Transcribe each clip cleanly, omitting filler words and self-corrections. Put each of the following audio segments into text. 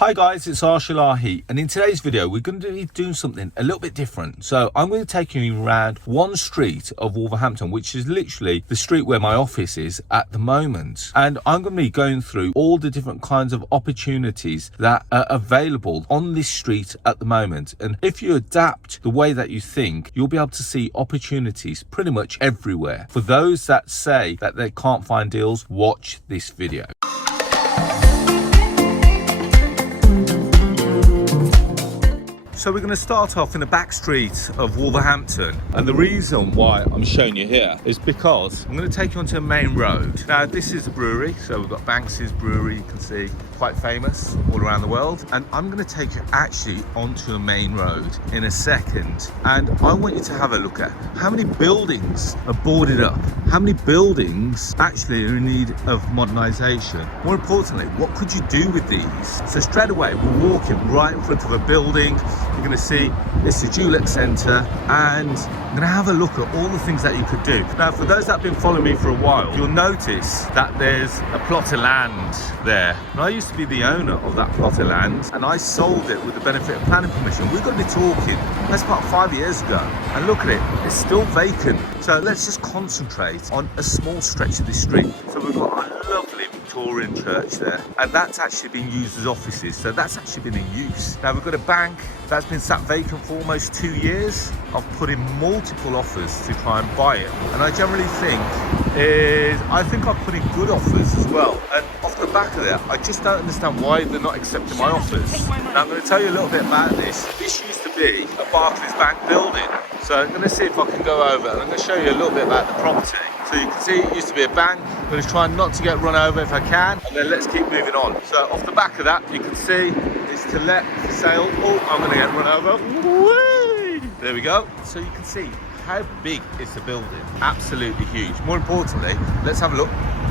Hi guys, it's Arshil Ahi, and in today's video we're going to be doing something a little bit different. So I'm going to take you around one street of Wolverhampton, which is literally the street where my office is at the moment. And I'm going to be going through all the different kinds of opportunities that are available on this street at the moment. And if you adapt the way that you think, you'll be able to see opportunities pretty much everywhere. For those that say that they can't find deals, watch this video. So we're going to start off in the back street of Wolverhampton, and the reason why I'm showing you here is because I'm going to take you onto a main road. Now this is a brewery, so we've got Banks's Brewery, you can see, quite famous all around the world, and I'm going to take you actually onto a main road in a second, and I want you to have a look at how many buildings are boarded up, how many buildings actually are in need of modernisation. More importantly, what could you do with these? So straight away we're walking right in front of a building. You're going to see it's the Dulux Centre, and I'm going to have a look at all the things that you could do. Now, for those that have been following me for a while, you'll notice that there's a plot of land there. And I used to be the owner of that plot of land, and I sold it with the benefit of planning permission. We're going to be talking, that's about 5 years ago. And look at it, it's still vacant. So let's just concentrate on a small stretch of this street. So we've got a lovely Victorian church there, and that's actually been used as offices, so that's actually been in use. Now we've got a bank that's been sat vacant for almost 2 years. I've put in multiple offers to try and buy it, and I generally think I've put in good offers as well, and off the back of that I just don't understand why they're not accepting my offers. Now I'm going to tell you a little bit about this. This used to be a Barclays Bank building, so I'm going to see if I can go over and I'm going to show you a little bit about the property. So you can see it used to be a bank. I'm going to try not to get run over if I can, and then let's keep moving on. So off the back of that, you can see it's to let, for sale. Oh, I'm going to get run over. Whee! There we go. So you can see how big is the building. Absolutely huge. More importantly, let's have a look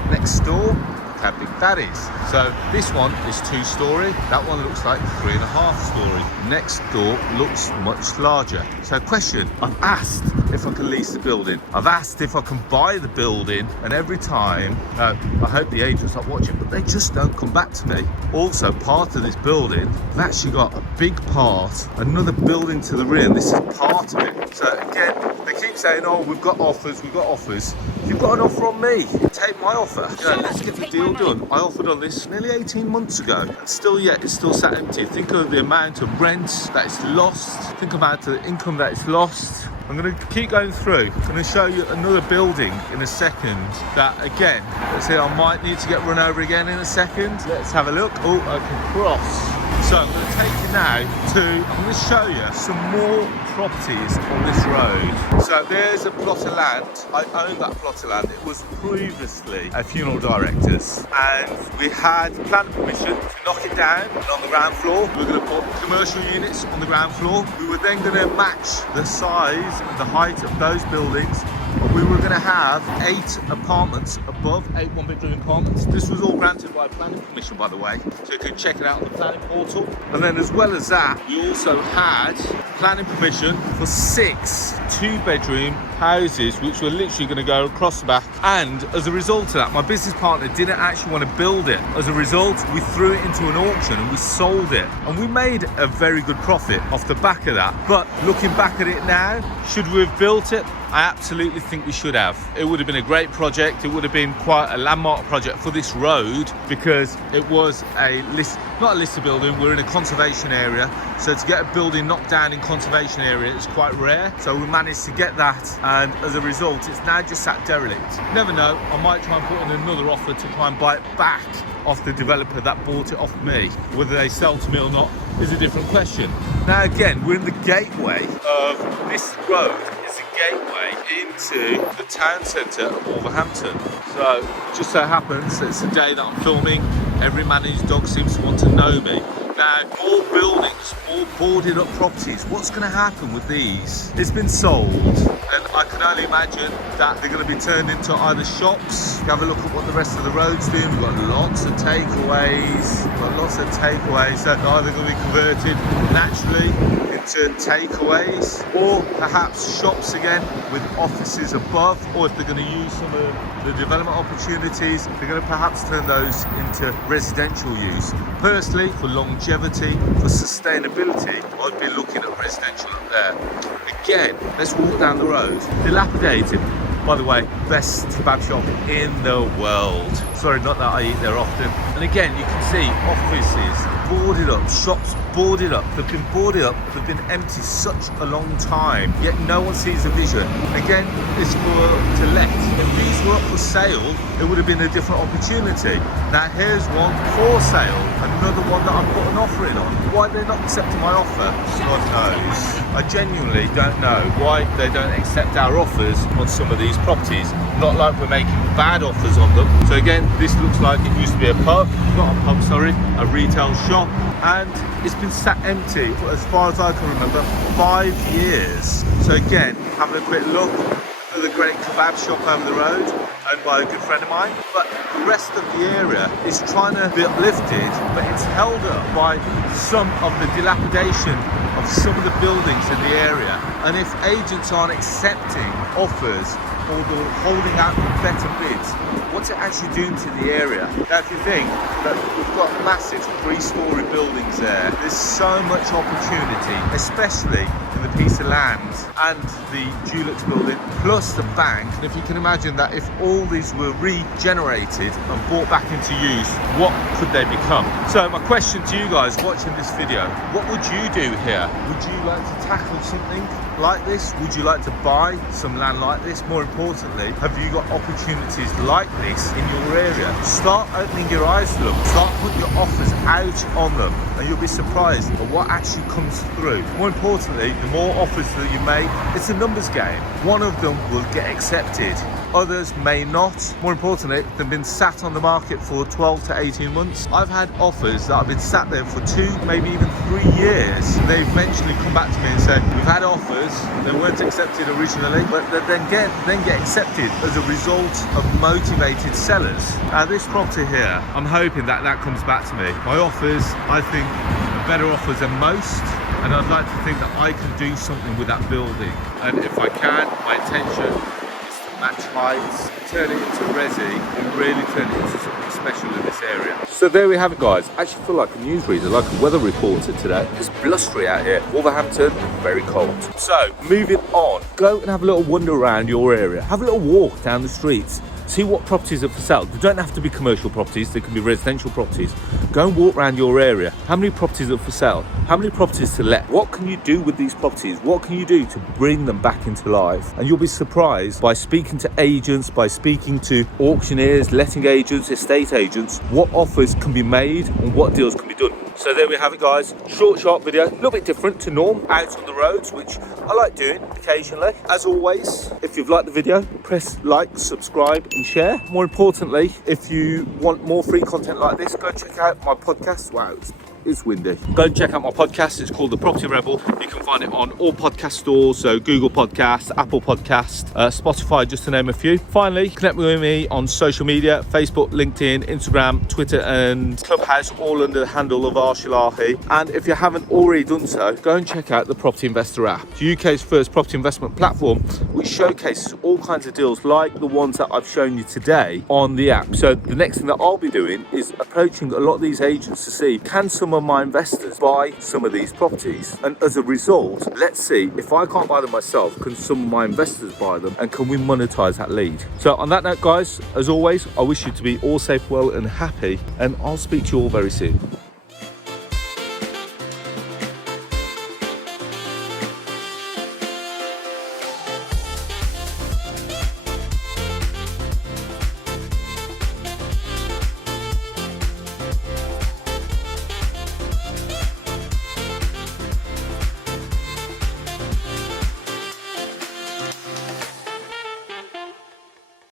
next door. How big that is. So this one is 2-storey, that one looks like 3.5-storey. Next door looks much larger. So question, I've asked if I can lease the building, I've asked if I can buy the building, and every time, I hope the agents are watching, but they just don't come back to me. Also, part of this building, they've actually got a big part, another building to the rear, and this is part of it. So again, they keep saying, oh, we've got offers, we've got offers. If you've got an offer on me, take my offer. You know, let's get the deal done. I offered on this nearly 18 months ago, and still yet it's still sat empty. Think of the amount of rent that it's lost. Think about the income that it's lost. I'm going to keep going through. I'm going to show you another building in a second that, again, let's say I might need to get run over again in a second. Let's have a look. Oh, I can cross. So I'm going to take you now I'm going to show you some more properties on this road. So there's a plot of land. I own that plot of land. It was previously a funeral director's, and we had planning permission to knock it down, and on the ground floor we were going to put commercial units on the ground floor. We were then going to match the size and the height of those buildings. We were going to have 8 apartments above, 8 one-bedroom apartments. This was all granted by planning permission, by the way, so you can check it out on the planning portal. And then as well as that, we also had planning permission for 6 2-bedroom houses, which were literally going to go across the back. And as a result of that, my business partner didn't actually want to build it. As a result, we threw it into an auction and we sold it. And we made a very good profit off the back of that. But looking back at it now, should we have built it? I absolutely think we should have. It would have been a great project. It would have been quite a landmark project for this road, because it was not a listed building, we're in a conservation area. So to get a building knocked down in conservation area is quite rare. So we managed to get that, and as a result, it's now just sat derelict. Never know, I might try and put in another offer to try and buy it back off the developer that bought it off me. Whether they sell to me or not is a different question. Now again, we're in the gateway of this road. Gateway into the town centre of Wolverhampton. So just so happens it's the day that I'm filming. Every man and his dog seems to want to know me. Now, more buildings, more boarded up properties. What's going to happen with these? It's been sold, and I can only imagine that they're going to be turned into either shops. Have a look at what the rest of the road's doing. We've got lots of takeaways. So they're either going to be converted naturally into takeaways, or perhaps shops again with offices above, or if they're going to use some of the development opportunities, they're going to perhaps turn those into residential use. Personally, for longevity, for sustainability, I'd be looking at residential up there. Again, let's walk down the road. Dilapidated. By the way, best kebab shop in the world. Sorry, not that I eat there often. And again, you can see offices boarded up, shops boarded up. They've been boarded up, they've been empty such a long time, yet no one sees the vision. Again, it's to let. If these were up for sale, it would have been a different opportunity. Now here's one for sale, another one that I've put an offer in on. Why are they not accepting my offer? God knows. I genuinely don't know why they don't accept our offers on some of these properties. Not like we're making bad offers on them. So again, this looks like it used to be a pub, not a pub, sorry, a retail shop, and it's been sat empty for, as far as I can remember, 5 years. So again, having a quick look at the great kebab shop over the road, owned by a good friend of mine. But the rest of the area is trying to be uplifted, but it's held up by some of the dilapidation of some of the buildings in the area. And if agents aren't accepting offers or they're holding out for better bids, what's it actually doing to the area? Now, if you think that we've got massive 3-story buildings there, there's so much opportunity, especially in the piece of land and the Dulux building, plus the bank. And if you can imagine that if all these were regenerated and brought back into use, what could they become? So my question to you guys watching this video, what would you do here? Would you like to tackle something like this? Would you like to buy some land like this? More importantly, have you got opportunities like this in your area? Start opening your eyes to them. Start putting your offers out on them, and you'll be surprised at what actually comes through. More importantly, the more offers that you make, it's a numbers game. One of them will get accepted, others may not. More importantly, they've been sat on the market for 12 to 18 months. I've had offers that have been sat there for 2, maybe even 3 years. They eventually come back to me and say, we've had offers, they weren't accepted originally, but they then get accepted as a result of motivated sellers. Now this property here, I'm hoping that comes back to me. My offers, I think, are better offers than most, and I'd like to think that I can do something with that building. And if I can, my intention is to match heights, turn it into resi, and really turn it into something special in this area. So there we have it, guys. I actually feel like a newsreader, like a weather reporter today. It's blustery out here. Wolverhampton, very cold. So moving on, go and have a little wander around your area. Have a little walk down the streets. See what properties are for sale. They don't have to be commercial properties, they can be residential properties. Go and walk around your area. How many properties are for sale? How many properties to let? What can you do with these properties? What can you do to bring them back into life? And you'll be surprised by speaking to agents, by speaking to auctioneers, letting agents, estate agents, what offers can be made and what deals can be done. So there we have it, guys. Short, sharp video, a little bit different to norm, out on the roads, which I like doing occasionally. As always, if you've liked the video, press like, subscribe and share. More importantly, if you want more free content like this, go check out my podcast. Wow, it's windy. Go and check out my podcast. It's called The Property Rebel. You can find it on all podcast stores, so Google Podcasts, Apple Podcasts, Spotify, just to name a few. Finally, connect with me on social media, Facebook, LinkedIn, Instagram, Twitter and Clubhouse, all under the handle of Arshalahi. And if you haven't already done so, go and check out the Property Investor app, the UK's first property investment platform, which showcases all kinds of deals like the ones that I've shown you today on the app. So the next thing that I'll be doing is approaching a lot of these agents to see, can some of my investors buy some of these properties? And as a result, let's see, if I can't buy them myself, can some of my investors buy them, and can we monetize that lead? So on that note, guys, as always, I wish you to be all safe, well and happy, and I'll speak to you all very soon.